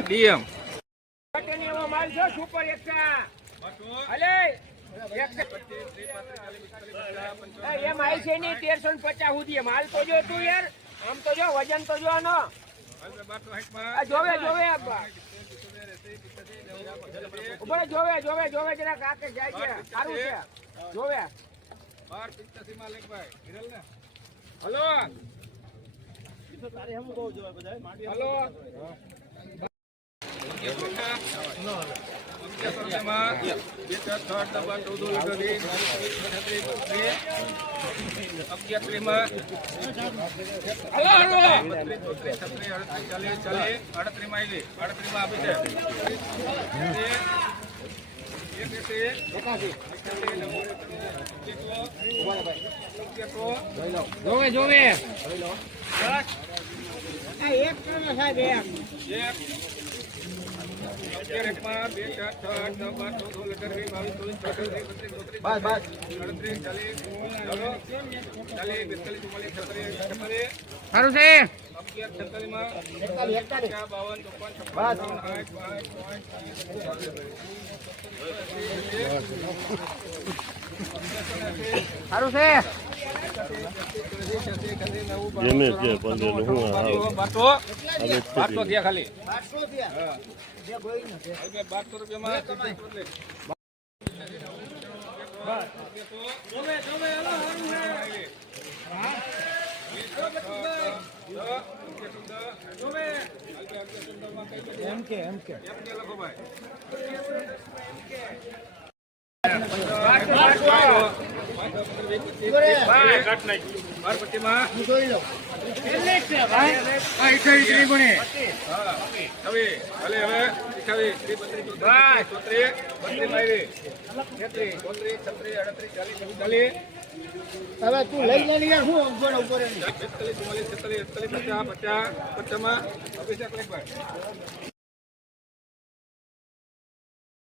DM super એમ આવી છે ની 1350 સુધી માલ તો જો તું યાર આમ તો જો વજન તો જો આનો જોવે જોવે જરા કાકે જાય છે સારું છે જોવે 1285 માં લેખભાઈ હિરલ ને હલો તારે હમ બહુ જોવા બધા હલો જોવે એક કરો સાહેબ એક સારું છે સારું છે ખાલી 1200 રૂપિયામાં એમ કે લખો ભાઈ હવે તું લઈ લે યાર હું ઉપર ઉપર 45 46 47 50 50 50 માં